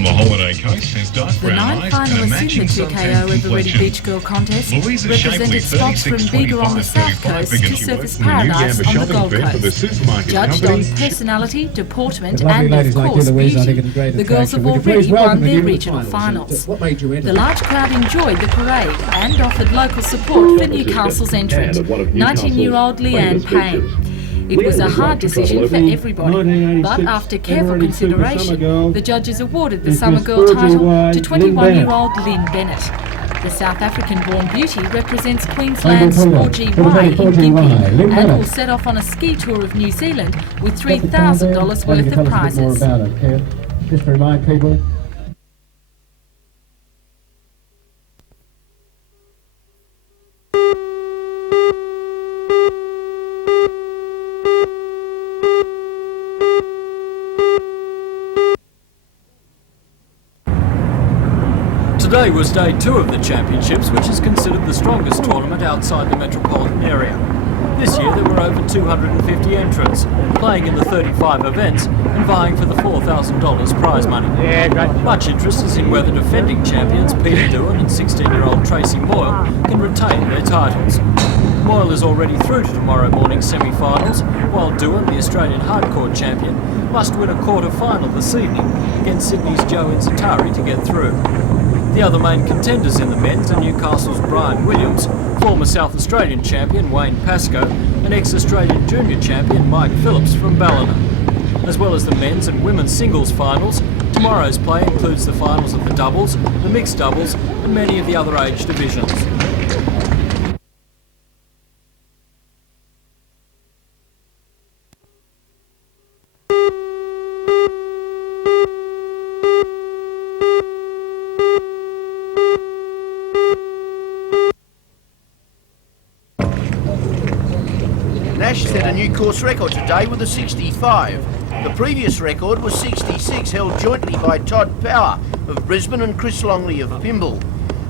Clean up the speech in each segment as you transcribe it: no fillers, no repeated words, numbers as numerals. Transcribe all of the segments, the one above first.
from the holiday coast has dark The brown 9 eyes and a finalists in matching the 2KO suntan of the Ready complexion. Beach Girl contest Louisa represented Shapley, spots from Bega on the south 36, coast 25, to Surfers Paradise on the Gold Coast. Judged on personality, deportment and, of course, beauty, the girls have already won their regional finals. The large crowd enjoyed the parade and offered local support for Newcastle's entrant, 19-year-old Leanne Payne. It was a hard decision for everybody, but after careful consideration, the judges awarded the Summer Girl title to 21-year-old Lynn Bennett. The South African-born beauty represents Queensland's 4GY in Gympie and will set off on a ski tour of New Zealand with $3,000 worth of prizes. Just to remind people. Today was day 2 of the championships, which is considered the strongest tournament outside the metropolitan area. This year there were over 250 entrants, playing in the 35 events and vying for the $4,000 prize money. Much interest is in whether defending champions Peter Doohan and 16-year-old Tracy Moyle can retain their titles. Moyle is already through to tomorrow morning's semi-finals, while Doohan, the Australian hardcourt champion, must win a quarter-final this evening against Sydney's Joe Inzatari to get through. The other main contenders in the men's are Newcastle's Brian Williams, former South Australian champion Wayne Pascoe and ex-Australian junior champion Mike Phillips from Ballina. As well as the men's and women's singles finals, tomorrow's play includes the finals of the doubles, the mixed doubles and many of the other age divisions. Nash set a new course record today with a 65. The previous record was 66, held jointly by Todd Power of Brisbane and Chris Longley of Pymble.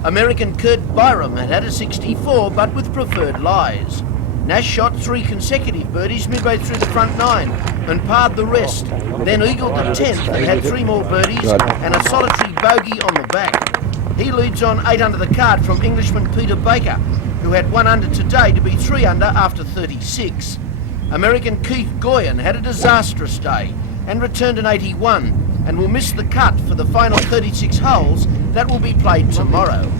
American Kurt Byram had a 64, but with preferred lies. Nash shot 3 consecutive birdies midway through the front 9 and parred the rest, then eagled the 10th and had 3 more birdies and a solitary bogey on the back. He leads on 8 under the card from Englishman Peter Baker, who had 1 under today to be 3 under after 36. American Keith Goyen had a disastrous day and returned an 81 and will miss the cut for the final 36 holes that will be played tomorrow.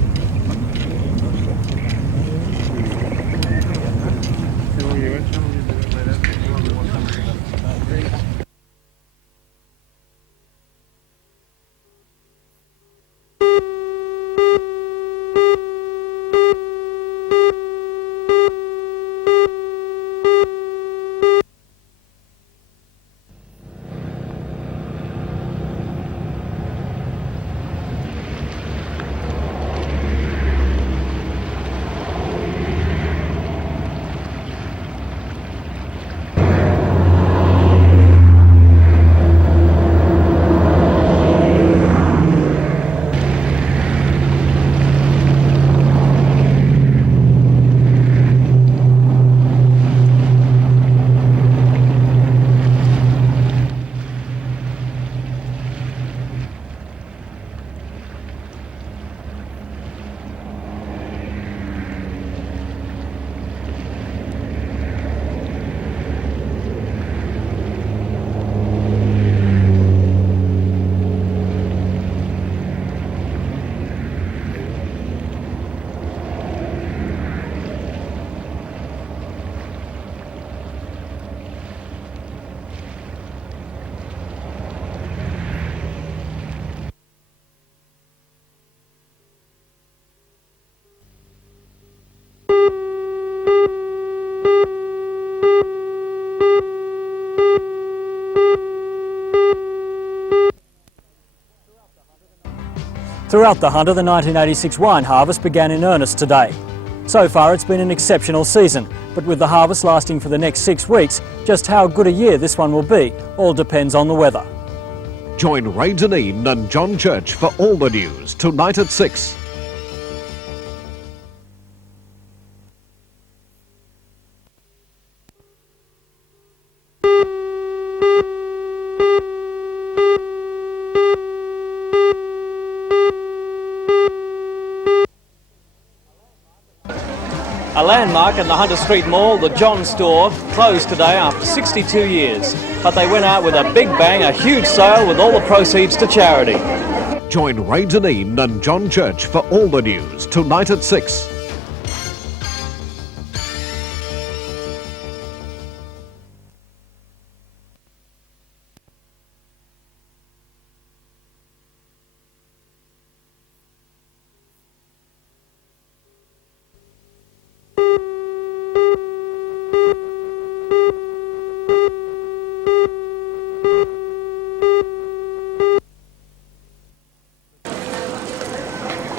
Throughout the Hunter, the 1986 wine harvest began in earnest today. So far it's been an exceptional season, but with the harvest lasting for the next 6 weeks, just how good a year this one will be all depends on the weather. Join Ray Deneen and John Church for all the news tonight at 6. landmark in the Hunter Street Mall, the John store, closed today after 62 years. But they went out with a big bang, a huge sale with all the proceeds to charity. Join Ray Deneen and John Church for all the news tonight at 6.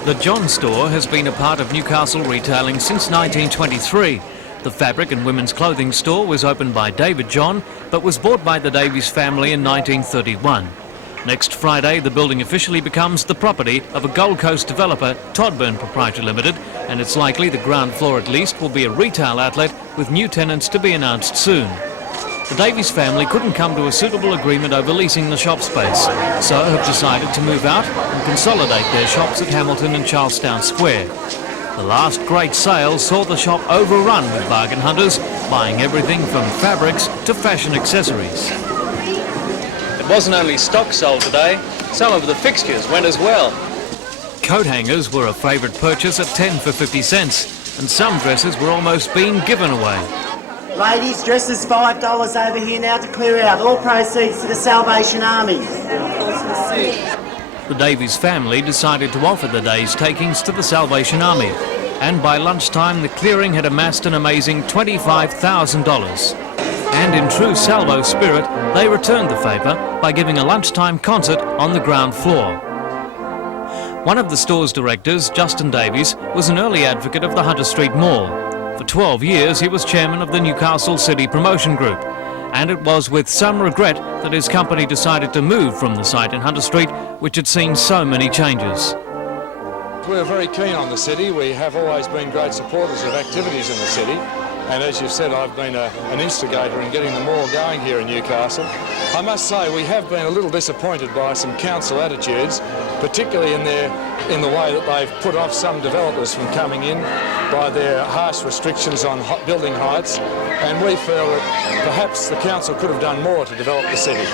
The John store has been a part of Newcastle retailing since 1923. The fabric and women's clothing store was opened by David John, but was bought by the Davies family in 1931. Next Friday, the building officially becomes the property of a Gold Coast developer, Todburn Proprietary Limited, and it's likely the ground floor at least will be a retail outlet with new tenants to be announced soon. The Davies family couldn't come to a suitable agreement over leasing the shop space, so have decided to move out and consolidate their shops at Hamilton and Charlestown Square. The last great sale saw the shop overrun with bargain hunters, buying everything from fabrics to fashion accessories. It wasn't only stock sold today, some of the fixtures went as well. Coat hangers were a favourite purchase at 10 for 50 cents, and some dresses were almost being given away. Ladies, dresses $5 over here now to clear out. All proceeds to the Salvation Army. The Davies family decided to offer the day's takings to the Salvation Army, and by lunchtime the clearing had amassed an amazing $25,000. And in true Salvo spirit, they returned the favour by giving a lunchtime concert on the ground floor. One of the store's directors, Justin Davies, was an early advocate of the Hunter Street Mall. For 12 years he was chairman of the Newcastle City Promotion Group, and it was with some regret that his company decided to move from the site in Hunter Street, which had seen so many changes. We're very keen on the city. We have always been great supporters of activities in the city, and as you've said, I've been an instigator in getting the mall going here in Newcastle. I must say we have been a little disappointed by some council attitudes, particularly in the way that they've put off some developers from coming in by their harsh restrictions on building heights, and we feel that perhaps the council could have done more to develop the city.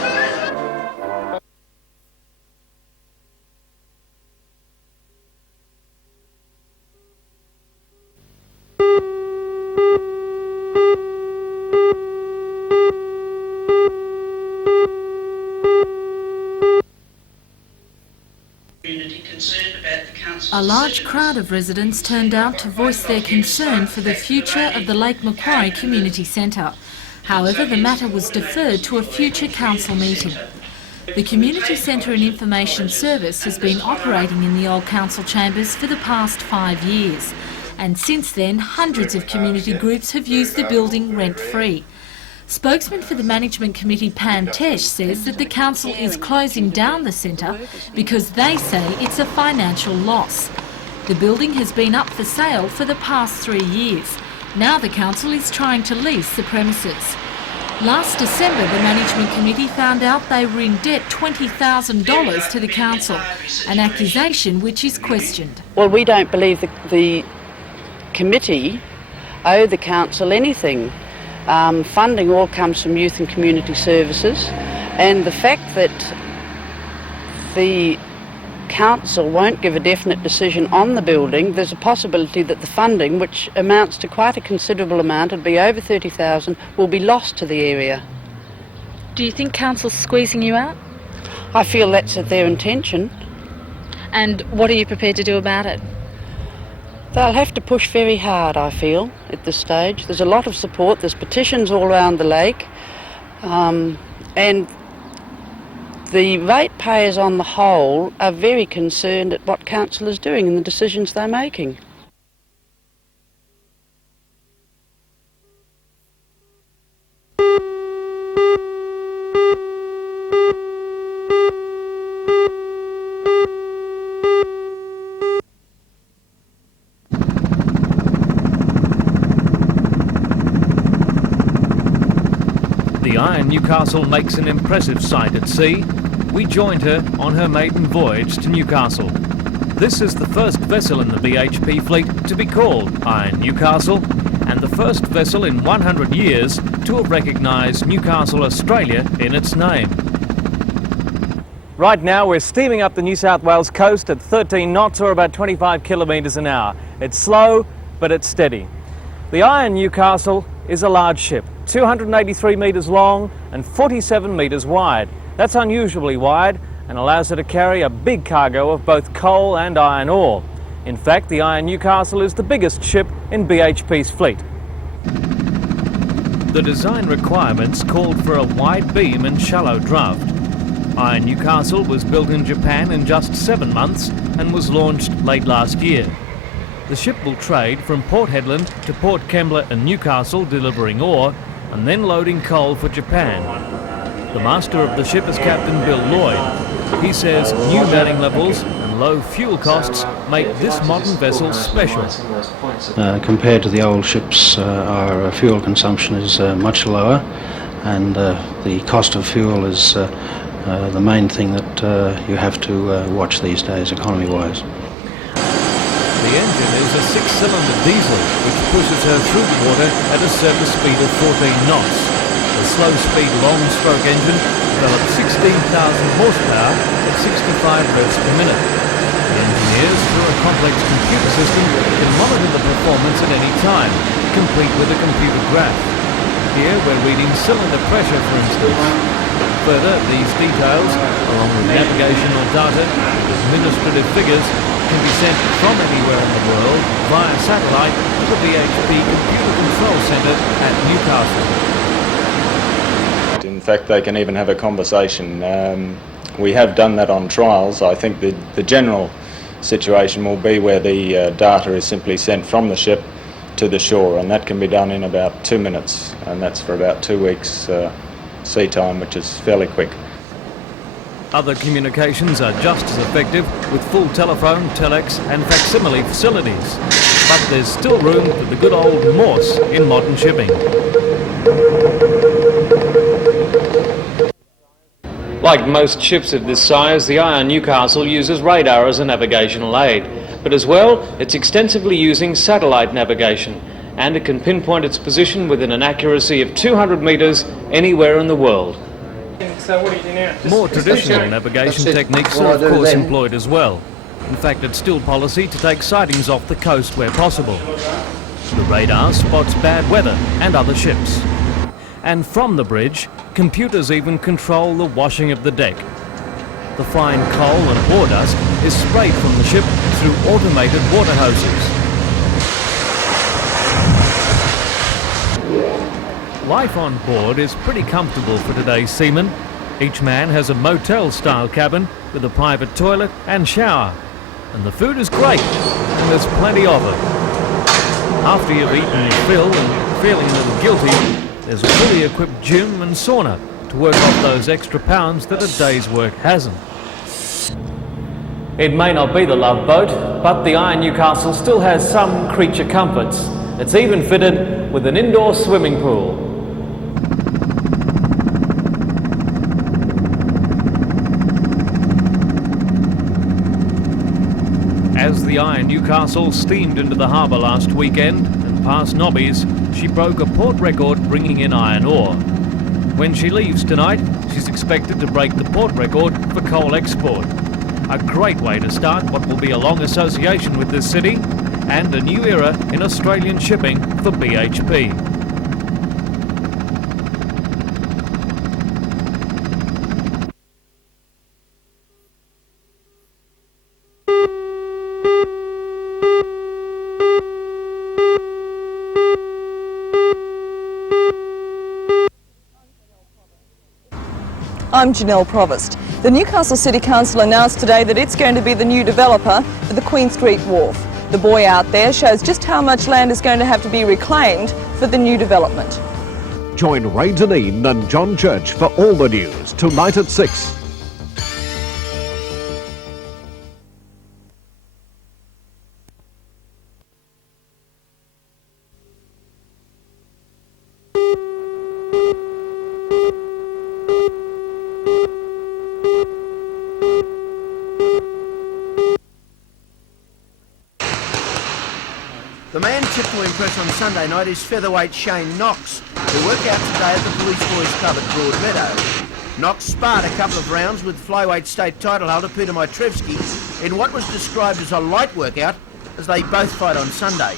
A large crowd of residents turned out to voice their concern for the future of the Lake Macquarie Community Centre. However, the matter was deferred to a future council meeting. The Community Centre and Information Service has been operating in the old council chambers for the past 5 years, and since then hundreds of community groups have used the building rent-free. Spokesman for the Management Committee Pam Tesh says that the council is closing down the centre because they say it's a financial loss. The building has been up for sale for the past 3 years. Now the council is trying to lease the premises. Last December, the Management Committee found out they were in debt $20,000 to the council, an accusation which is questioned. Well, we don't believe the committee owe the council anything. Funding all comes from Youth and Community Services, and the fact that the council won't give a definite decision on the building, there's a possibility that the funding, which amounts to quite a considerable amount, it'd be over $30,000, will be lost to the area. Do you think council's squeezing you out? I feel that's their intention. And what are you prepared to do about it? They'll have to push very hard, I feel, at this stage. There's a lot of support, there's petitions all around the lake, and the ratepayers on the whole are very concerned at what council is doing and the decisions they're making. The Iron Newcastle makes an impressive sight at sea. We joined her on her maiden voyage to Newcastle. This is the first vessel in the BHP fleet to be called Iron Newcastle, and the first vessel in 100 years to have recognised Newcastle, Australia in its name. Right now we're steaming up the New South Wales coast at 13 knots or about 25 kilometres an hour. It's slow, but it's steady. The Iron Newcastle is a large ship, 283 metres long and 47 metres wide. That's unusually wide and allows her to carry a big cargo of both coal and iron ore. In fact, the Iron Newcastle is the biggest ship in BHP's fleet. The design requirements called for a wide beam and shallow draft. Iron Newcastle was built in Japan in just 7 months and was launched late last year. The ship will trade from Port Hedland to Port Kembla and Newcastle, delivering ore and then loading coal for Japan. The master of the ship is Captain Bill Lloyd. He says new manning levels and low fuel costs make this modern vessel special. Compared to the old ships, our fuel consumption is much lower, and the cost of fuel is the main thing that you have to watch these days, economy-wise. The engine is a 6-cylinder diesel, which pushes her through the water at a surface speed of 14 knots. The slow-speed long-stroke engine developed 16,000 horsepower at 65 revs per minute. The engineers, through a complex computer system, can monitor the performance at any time, complete with a computer graph. Here we're reading cylinder pressure, for instance. Further, these details, along with navigational data and administrative figures, can be sent from anywhere in the world via satellite to the BHP Computer Control Centre at Newcastle. In fact, they can even have a conversation. We have done that on trials. I think the general situation will be where the data is simply sent from the ship to the shore, and that can be done in about 2 minutes, and that's for about 2 weeks sea time, which is fairly quick. Other communications are just as effective with full telephone, telex and facsimile facilities. But there's still room for the good old Morse in modern shipping. Like most ships of this size, the Iron Newcastle uses radar as a navigational aid. But as well, it's extensively using satellite navigation, and it can pinpoint its position within an accuracy of 200 metres anywhere in the world. So what do you do now? More traditional navigation techniques are of course employed as well. In fact, it's still policy to take sightings off the coast where possible. The radar spots bad weather and other ships. And from the bridge, computers even control the washing of the deck. The fine coal and ore dust is sprayed from the ship through automated water hoses. Life on board is pretty comfortable for today's seamen. Each man has a motel-style cabin with a private toilet and shower. And the food is great, and there's plenty of it. After you've eaten your fill and feeling a little guilty, there's a fully equipped gym and sauna to work off those extra pounds that a day's work hasn't. It may not be the love boat, but the Iron Newcastle still has some creature comforts. It's even fitted with an indoor swimming pool. As the Iron Newcastle steamed into the harbour last weekend and past Nobby's, she broke a port record bringing in iron ore. When she leaves tonight, she's expected to break the port record for coal export. A great way to start what will be a long association with this city and a new era in Australian shipping for BHP. I'm Janelle Provost. The Newcastle City Council announced today that it's going to be the new developer for the Queen Street Wharf. The buoy out there shows just how much land is going to have to be reclaimed for the new development. Join Ray Deneen and John Church for all the news tonight at 6. The man tipped to impress on Sunday night is featherweight Shane Knox, who worked out today at the Police Boys Club at Broadmeadow. Knox sparred a couple of rounds with flyweight state title holder Peter Mitrevsky in what was described as a light workout as they both fight on Sunday.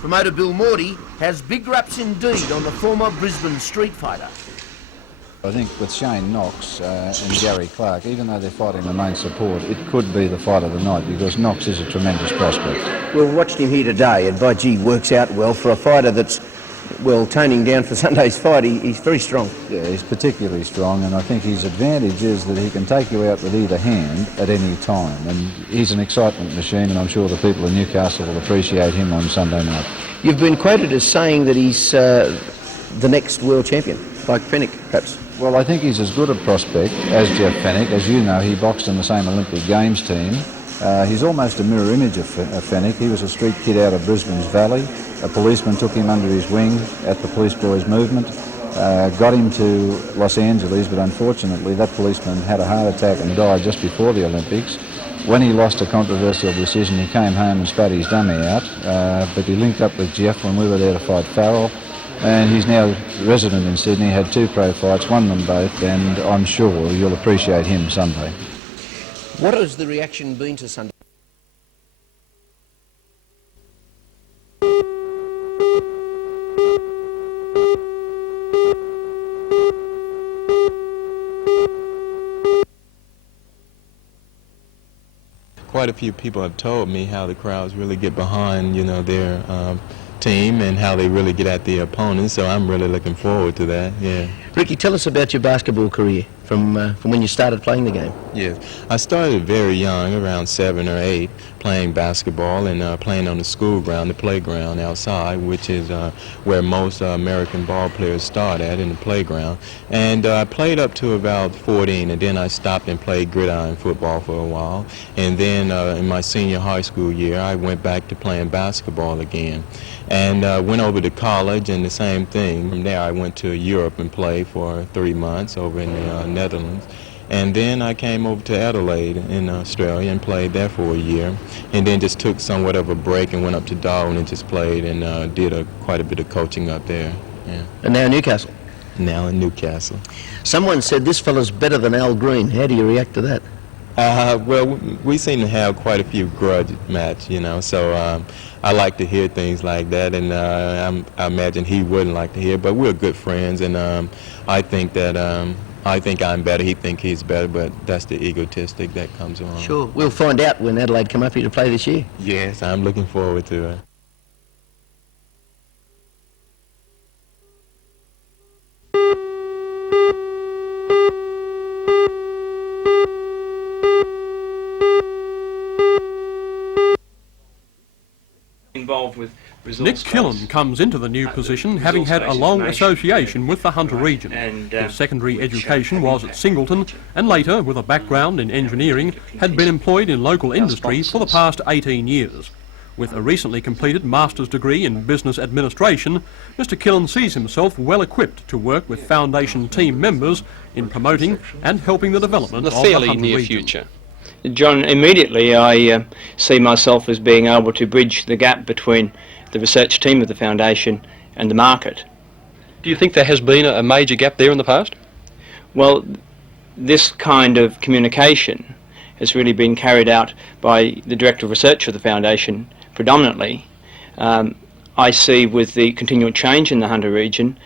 Promoter Bill Morty has big raps indeed on the former Brisbane street fighter. I think with Shane Knox and Gary Clark, even though they're fighting the main support, it could be the fight of the night because Knox is a tremendous prospect. Well, watched him here today and by gee, works out well for a fighter that's, well, toning down for Sunday's fight. He's very strong. Yeah, he's particularly strong, and I think his advantage is that he can take you out with either hand at any time, and he's an excitement machine, and I'm sure the people in Newcastle will appreciate him on Sunday night. You've been quoted as saying that he's the next world champion, like Fennick, perhaps. Well, I think he's as good a prospect as Jeff Fennick. As you know, he boxed in the same Olympic Games team. He's almost a mirror image of Fennick. He was a street kid out of Brisbane's Valley. A policeman took him under his wing at the Police Boys movement, got him to Los Angeles, but unfortunately that policeman had a heart attack and died just before the Olympics. When he lost a controversial decision, he came home and spat his dummy out, but he linked up with Jeff when we were there to fight Farrell. And he's now resident in Sydney, had 2 pro fights, won them both, and I'm sure you'll appreciate him Sunday. What has the reaction been to Sunday? Quite a few people have told me how the crowds really get behind, you know, their team and how they really get at the opponents, so I'm really looking forward to that, yeah. Ricky, tell us about your basketball career from when you started playing the game. Yes, I started very young, around 7 or 8, playing basketball and playing on the school ground, the playground outside, which is where most American ball players start at, in the playground. And I played up to about 14, and then I stopped and played gridiron football for a while. And then in my senior high school year, I went back to playing basketball again. And went over to college, and the same thing. From there, I went to Europe and played for 3 months over in the Netherlands. And then I came over to Adelaide in Australia and played there for a year. And then just took somewhat of a break and went up to Darwin and just played and did quite a bit of coaching up there. Yeah. And now in Newcastle? Now in Newcastle. Someone said this fella's better than Al Green. How do you react to that? Well, we seem to have quite a few grudge match, you know, so I like to hear things like that, and I imagine he wouldn't like to hear, but we're good friends, and I think that I think I'm better, he thinks he's better, but that's the egotistic that comes along. Sure, we'll find out when Adelaide come up here to play this year. Yes, I'm looking forward to it. Involved with Nick Killen comes into the new position having had a long association with the Hunter region. His secondary education was at Singleton, and later, with a background in engineering, had been employed in local industry for the past 18 years. With a recently completed master's degree in business administration, Mr Killen sees himself well equipped to work with Foundation team members in promoting and helping the development of the Hunter region. Future. John, immediately I see myself as being able to bridge the gap between the research team of the Foundation and the market. Do you think there has been a major gap there in the past? Well, this kind of communication has really been carried out by the Director of Research of the Foundation predominantly. I see with the continual change in the Hunter region,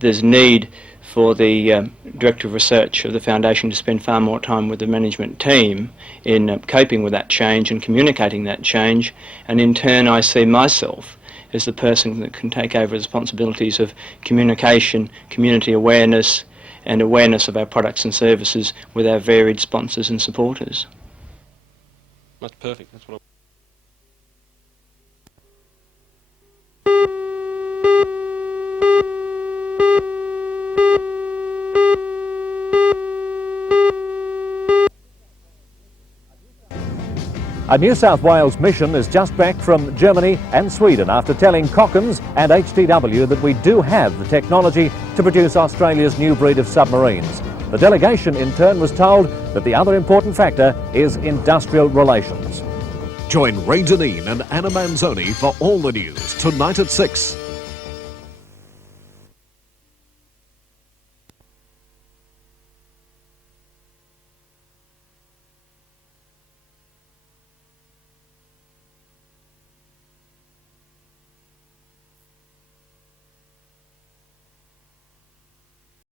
there's need for the Director of Research of the Foundation to spend far more time with the management team in coping with that change and communicating that change, and in turn I see myself as the person that can take over responsibilities of communication, community awareness, and awareness of our products and services with our varied sponsors and supporters. That's perfect. That's what A New South Wales mission is just back from Germany and Sweden after telling Cockens and HTW that we do have the technology to produce Australia's new breed of submarines. The delegation in turn was told that the other important factor is industrial relations. Join Ray Deneen and Anna Manzoni for all the news tonight at 6.